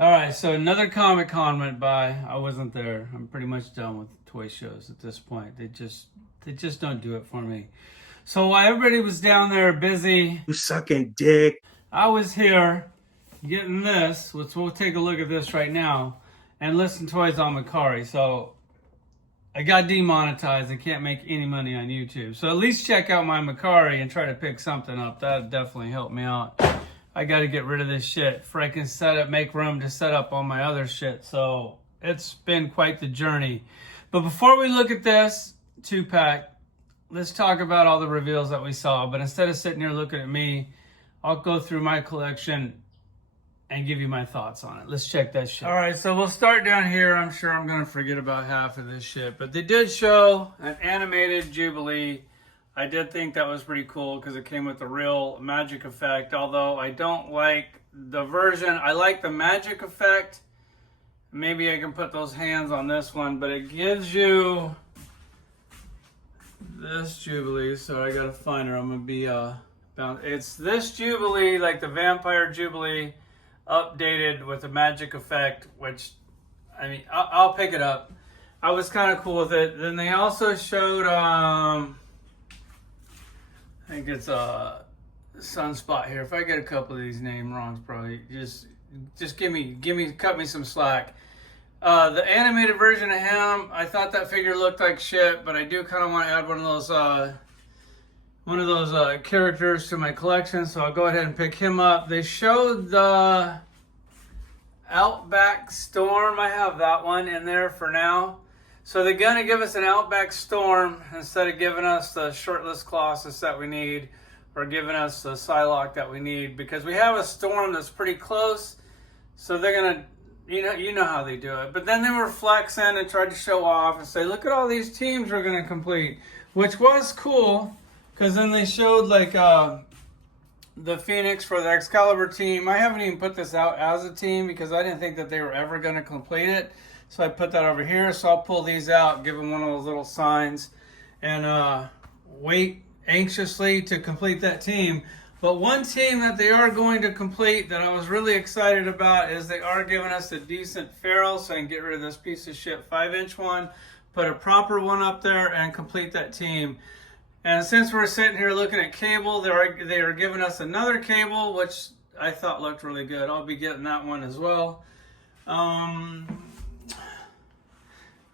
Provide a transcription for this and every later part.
All right, so another Comic Con went by. I wasn't there. I'm pretty much done with toy shows at this point. They just don't do it for me. So while everybody was down there busy, You sucking dick. I was here getting this, which we'll take a look at this right now, and listing toys on Macari. So I got demonetized. I can't make any money on YouTube. So at least check out my Macari and try to pick something up. That definitely helped me out. I got to get rid of this shit. Freaking set up, make room to set up all my other shit. So it's been quite the journey. But before we look at this 2-pack, let's talk about all the reveals that we saw. But instead of sitting here looking at me, I'll go through my collection and give you my thoughts on it. Let's check that shit. All right, so we'll start down here. I'm sure I'm going to forget about half of this shit. But they did show an animated Jubilee. I did think that was pretty cool because it came with the real magic effect. Although I don't like the version. I like the magic effect. Maybe I can put those hands on this one. But it gives you this Jubilee. So I got to find her. I'm going to be... It's this Jubilee, like the Vampire Jubilee, updated with a magic effect, which, I mean, I'll pick it up. I was kind of cool with it. Then they also showed, I think it's a Sunspot here. If I get a couple of these name wrongs, probably just cut me some slack. The animated version of him, I thought that figure looked like shit, but I do kind of want to add one of those characters to my collection, so I'll go ahead and pick him up. They showed the Outback Storm. I have that one in there for now. So they're going to give us an Outback Storm instead of giving us the shirtless Colossus that we need, or giving us the Psylocke that we need, because we have a Storm that's pretty close. So they're going to, you know how they do it. But then they were flexing and tried to show off and say, look at all these teams we're going to complete, which was cool. Because then they showed like the Phoenix for the Excalibur team. I haven't even put this out as a team because I didn't think that they were ever going to complete it. So I put that over here. So I'll pull these out, give them one of those little signs, and wait anxiously to complete that team. But one team that they are going to complete that I was really excited about is they are giving us a decent Feral, so I can get rid of this piece of shit 5-inch one, put a proper one up there, and complete that team. And since we're sitting here looking at cable, they are giving us another cable, which I thought looked really good. I'll be getting that one as well.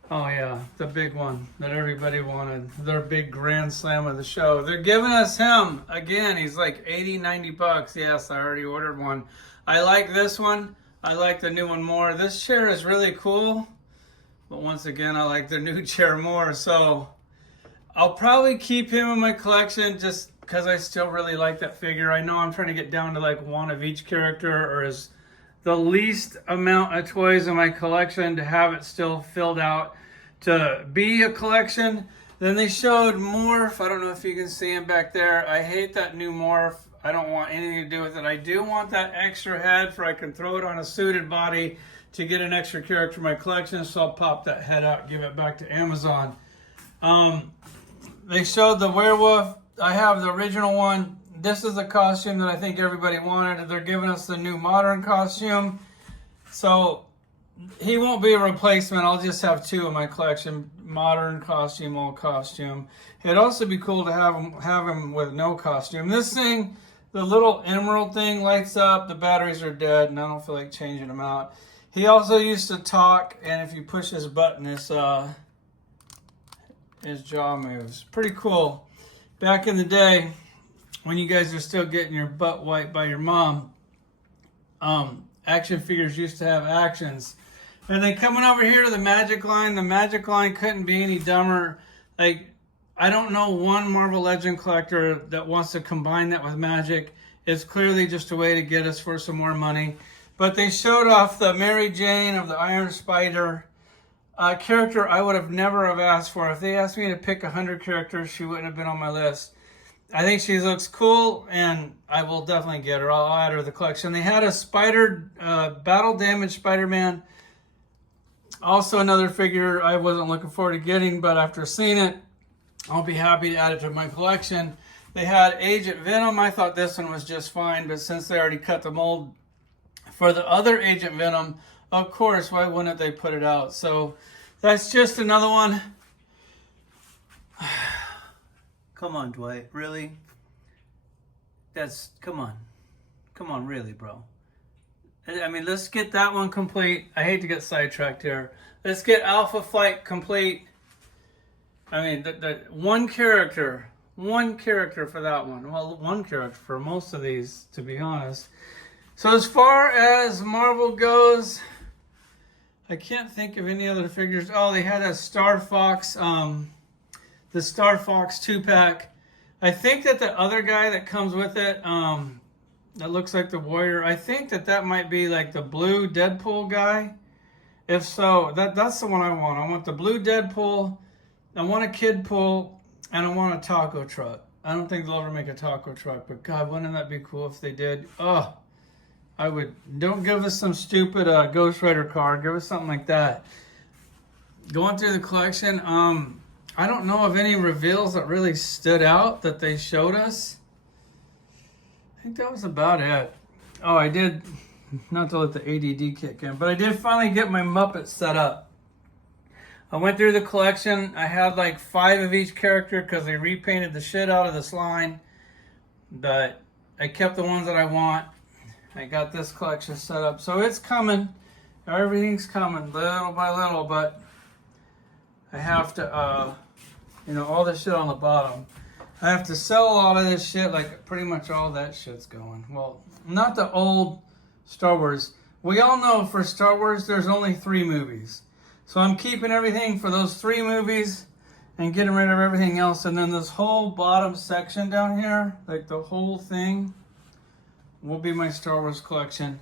Oh yeah, the big one that everybody wanted. Their big grand slam of the show. They're giving us him. Again, he's like 80, 90 bucks. Yes, I already ordered one. I like this one. I like the new one more. This chair is really cool. But once again, I like the new chair more. So I'll probably keep him in my collection just because I still really like that figure. I know I'm trying to get down to like one of each character, or is the least amount of toys in my collection to have it still filled out to be a collection. Then they showed Morph. I don't know if you can see him back there. I hate that new Morph. I don't want anything to do with it. I do want that extra head for I can throw it on a suited body to get an extra character in my collection. So I'll pop that head out and give it back to Amazon. They showed the werewolf. I have the original one. This is the costume that I think everybody wanted. They're giving us the new modern costume. So he won't be a replacement. I'll just have two in my collection. Modern costume, old costume. It'd also be cool to have him with no costume. This thing, the little emerald thing lights up. The batteries are dead and I don't feel like changing them out. He also used to talk, and if you push this button, his jaw moves. Pretty cool. Back in the day, when you guys are still getting your butt wiped by your mom, action figures used to have actions. And then coming over here to the Magic line, the Magic line couldn't be any dumber. Like, I don't know one Marvel Legend collector that wants to combine that with Magic. It's clearly just a way to get us for some more money. But they showed off the Mary Jane of the Iron Spider. A character I would have never have asked for. If they asked me to pick 100 characters, she wouldn't have been on my list. I think she looks cool, and I will definitely get her. I'll add her to the collection. They had a Spider, Battle Damage Spider-Man. Also another figure I wasn't looking forward to getting, but after seeing it, I'll be happy to add it to my collection. They had Agent Venom. I thought this one was just fine, but since they already cut the mold for the other Agent Venom, of course, why wouldn't they put it out? So that's just another one. Come on, Dwight, really? Come on, really, bro. I mean, let's get that one complete. I hate to get sidetracked here. Let's get Alpha Flight complete. I mean, the one character for that one. Well, one character for most of these, to be honest. So as far as Marvel goes, I can't think of any other figures. Oh, they had a Star Fox, the Star Fox 2-pack. I think that the other guy that comes with it, that looks like the Warrior, I think that might be like the blue Deadpool guy. If so, that's the one I want. I want the blue Deadpool, I want a Kid Pool, and I want a taco truck. I don't think they'll ever make a taco truck, but God, wouldn't that be cool if they did? Oh, I would. Don't give us some stupid Ghost Rider card. Give us something like that. Going through the collection, I don't know of any reveals that really stood out that they showed us. I think that was about it. Oh, I did, not to let the ADD kick in, but I did finally get my Muppet set up. I went through the collection. I had like 5 of each character because they repainted the shit out of this line. But I kept the ones that I want. I got this collection set up. So it's coming. Everything's coming little by little, but I have to, all this shit on the bottom. I have to sell a lot of this shit, like pretty much all that shit's going. Well, not the old Star Wars. We all know for Star Wars, there's only 3 movies. So I'm keeping everything for those 3 movies and getting rid of everything else. And then this whole bottom section down here, like the whole thing, will be my Star Wars collection.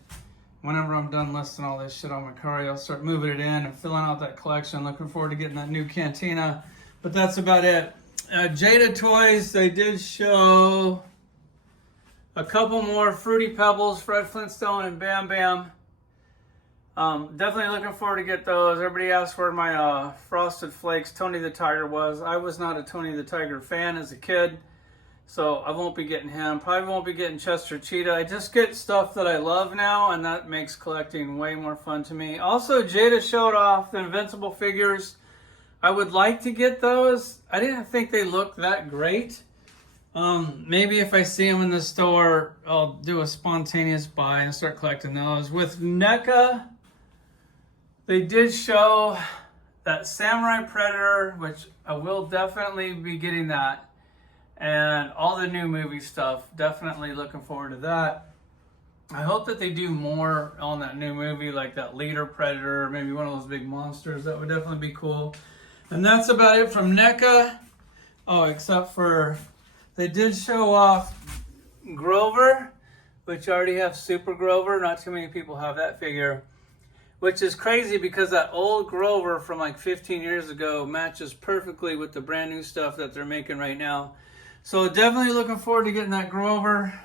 Whenever I'm done listing all this shit on my car, I'll start moving it in and filling out that collection. Looking forward to getting that new cantina. But that's about it. Jada Toys, they did show a couple more Fruity Pebbles, Fred Flintstone, and Bam Bam. Definitely looking forward to get those. Everybody asked where my Frosted Flakes Tony the Tiger was. I was not a Tony the Tiger fan as a kid, so I won't be getting him. Probably won't be getting Chester Cheetah. I just get stuff that I love now, and that makes collecting way more fun to me. Also, Jada showed off the Invincible figures. I would like to get those. I didn't think they looked that great. Maybe if I see them in the store, I'll do a spontaneous buy and start collecting those. With NECA, they did show that Samurai Predator, which I will definitely be getting that. And all the new movie stuff, definitely looking forward to that. I hope that they do more on that new movie, like that Leader Predator, maybe one of those big monsters. That would definitely be cool. And that's about it from NECA. Oh, except for they did show off Grover, which I already have Super Grover. Not too many people have that figure, which is crazy because that old Grover from like 15 years ago matches perfectly with the brand new stuff that they're making right now. So definitely looking forward to getting that Grover.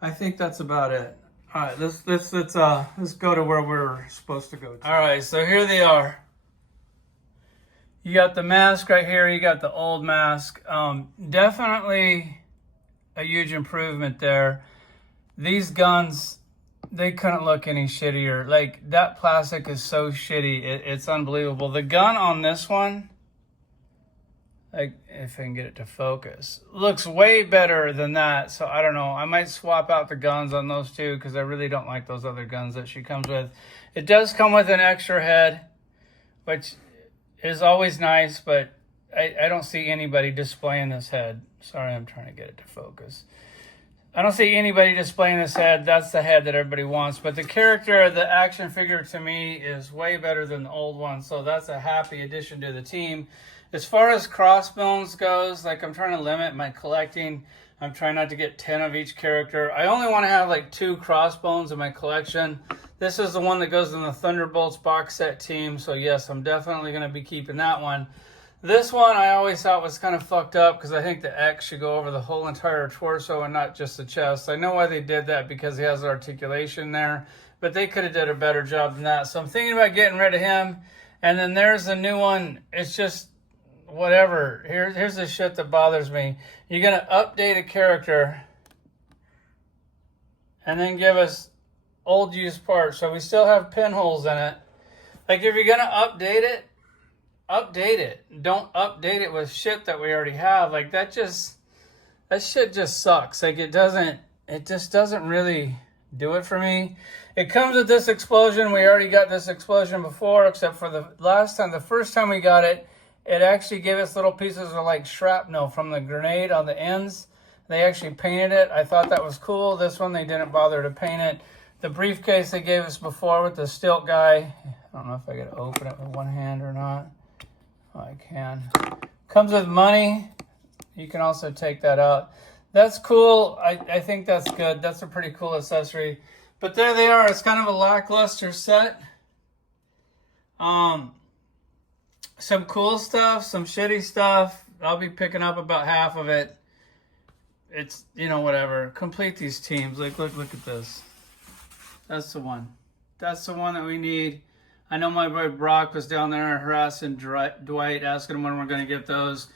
I think that's about it. All right, let's go to where we're supposed to go to. All right, so here they are. You got the mask right here. You got the old mask. Definitely a huge improvement there. These guns, they couldn't look any shittier. Like, that plastic is so shitty. It's unbelievable. The gun on this one, like, if I can get it to focus, looks way better than that. So I don't know. I might swap out the guns on those two because I really don't like those other guns that she comes with. It does come with an extra head, which is always nice, but I don't see anybody displaying this head. Sorry, I'm trying to get it to focus. I don't see anybody displaying this head. That's the head that everybody wants. But the character, the action figure, to me, is way better than the old one. So that's a happy addition to the team. As far as crossbones goes, like, I'm trying to limit my collecting. I'm trying not to get 10 of each character. I only want to have like 2 crossbones in my collection. This is the one that goes in the Thunderbolts box set team. So yes, I'm definitely going to be keeping that one. This one I always thought was kind of fucked up because I think the X should go over the whole entire torso and not just the chest. I know why they did that because he has articulation there, but they could have did a better job than that. So I'm thinking about getting rid of him. And then there's a new one. It's just whatever. Here's the shit that bothers me. You're going to update a character and then give us old used parts, so we still have pinholes in it. Like, if you're gonna update it, update it. Don't update it with shit that we already have. Like, that shit just sucks. Like, it just doesn't really do it for me. It comes with this explosion. We already got this explosion before, except for the first time we got it, it actually gave us little pieces of like shrapnel from the grenade on the ends. They actually painted it. I thought that was cool. This one, they didn't bother to paint it. The briefcase they gave us before with the stilt guy, I don't know if I could open it with one hand or not. Oh, I can. Comes with money. You can also take that out. That's cool. I think that's good. That's a pretty cool accessory. But there they are. It's kind of a lackluster set. Some cool stuff, some shitty stuff. I'll be picking up about half of it. It's, you know, whatever. Complete these teams. Like, look at this. That's the one. That's the one that we need. I know my boy Brock was down there harassing Dwight, asking him when we're going to get those.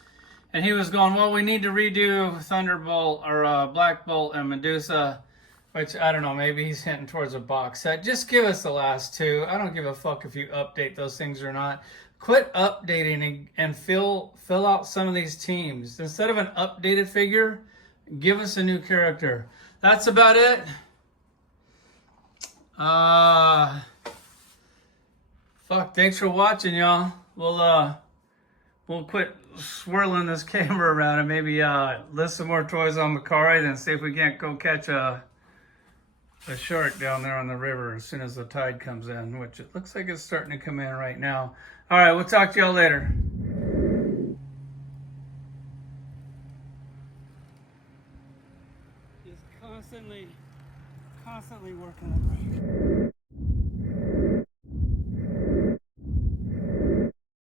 And he was going, well, we need to redo Thunderbolt or Black Bolt and Medusa, which, I don't know, maybe he's hinting towards a box set. Just give us the last two. I don't give a fuck if you update those things or not. Quit updating and fill out some of these teams. Instead of an updated figure, give us a new character. That's about it. Fuck, thanks for watching, y'all. We'll quit swirling this camera around and maybe list some more toys on Macari, then see if we can't go catch a shark down there on the river as soon as the tide comes in, which it looks like it's starting to come in right now. All right, we'll talk to y'all later. Just constantly working on it.